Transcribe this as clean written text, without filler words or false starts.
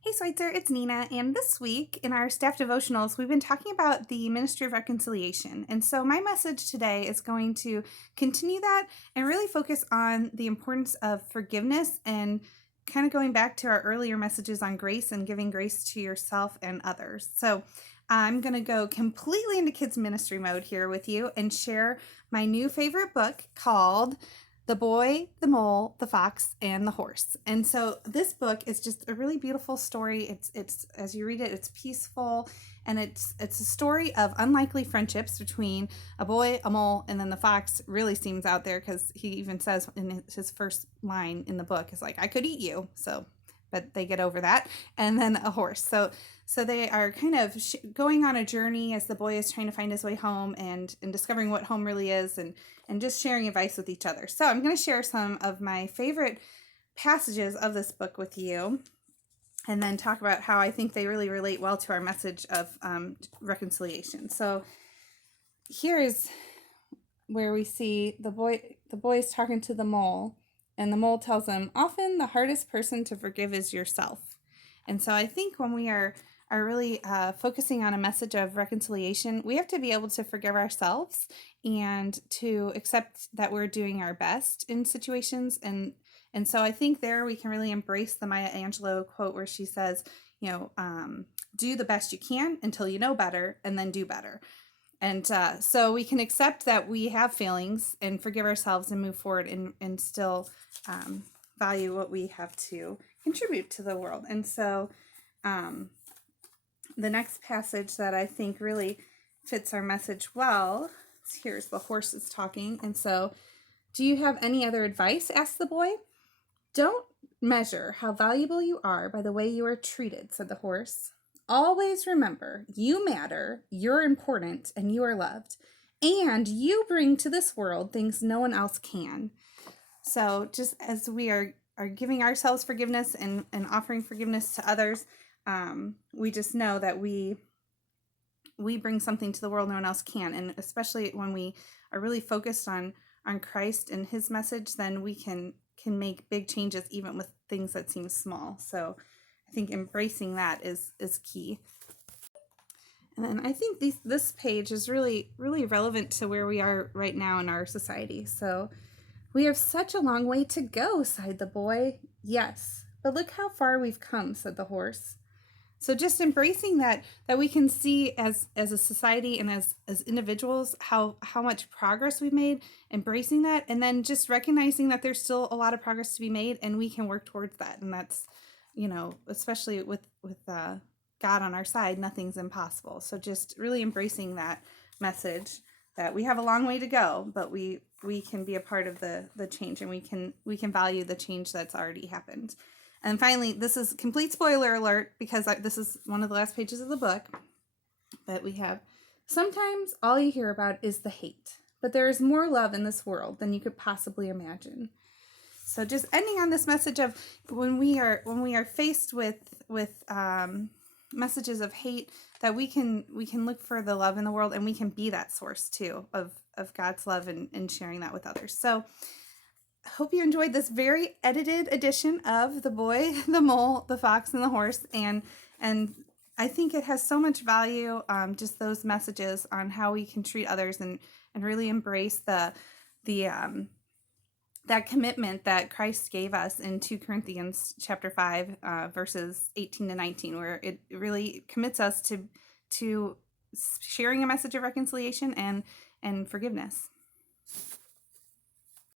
Hey Schweitzer, it's Nina, and this week in our staff devotionals, we've been talking about the ministry of reconciliation. And so my message today is going to continue that and really focus on the importance of forgiveness and kind of going back to our earlier messages on grace and giving grace to yourself and others. So I'm going to go completely into kids ministry mode here with you and share my new favorite book called The Boy, the Mole, the Fox, and the Horse. And so this book is just a really beautiful story. It's as you read it, it's peaceful, and it's a story of unlikely friendships between a boy, a mole, and then the fox really seems out there because he even says in his first line in the book is like, "I could eat you." So, but they get over that. And then a horse. So they are kind of going on a journey as the boy is trying to find his way home and discovering what home really is and just sharing advice with each other. So I'm going to share some of my favorite passages of this book with you and then talk about how I think they really relate well to our message of reconciliation. So here is where we see the boy is talking to the mole, and the mole tells him, often the hardest person to forgive is yourself. And so I think when we are really focusing on a message of reconciliation, we have to be able to forgive ourselves and to accept that we're doing our best in situations. And so I think there we can really embrace the Maya Angelou quote where she says, do the best you can until you know better, and then do better. And so we can accept that we have feelings and forgive ourselves and move forward and still value what we have to contribute to the world. And so the next passage that I think really fits our message well, here's the horse is talking. And so, do you have any other advice? Asked the boy. Don't measure how valuable you are by the way you are treated, said the horse. Always remember, you matter, you're important, and you are loved. And you bring to this world things no one else can. So just as we are giving ourselves forgiveness and offering forgiveness to others, we just know that we bring something to the world no one else can. And especially when we are really focused on Christ and his message, then we can make big changes even with things that seem small. So I think embracing that is key. And then I think this page is really, really relevant to where we are right now in our society. So, we have such a long way to go, sighed the boy. Yes, but look how far we've come, said the horse. So just embracing that we can see as a society and as individuals how much progress we've made, embracing that, and then just recognizing that there's still a lot of progress to be made and we can work towards that. And that's, especially with God on our side, nothing's impossible. So just really embracing that message that we have a long way to go, but we can be a part of the change, and we can value the change that's already happened. And finally, this is complete spoiler alert because this is one of the last pages of the book, but we have, sometimes all you hear about is the hate, but there is more love in this world than you could possibly imagine. So just ending on this message of when we are faced with messages of hate, that we can look for the love in the world, and we can be that source too of God's love and sharing that with others. So I hope you enjoyed this very edited edition of The Boy, the Mole, the Fox, and the Horse. And I think it has so much value, just those messages on how we can treat others and really embrace the that commitment that Christ gave us in 2 Corinthians chapter 5, verses 18 to 19, where it really commits us to sharing a message of reconciliation and forgiveness.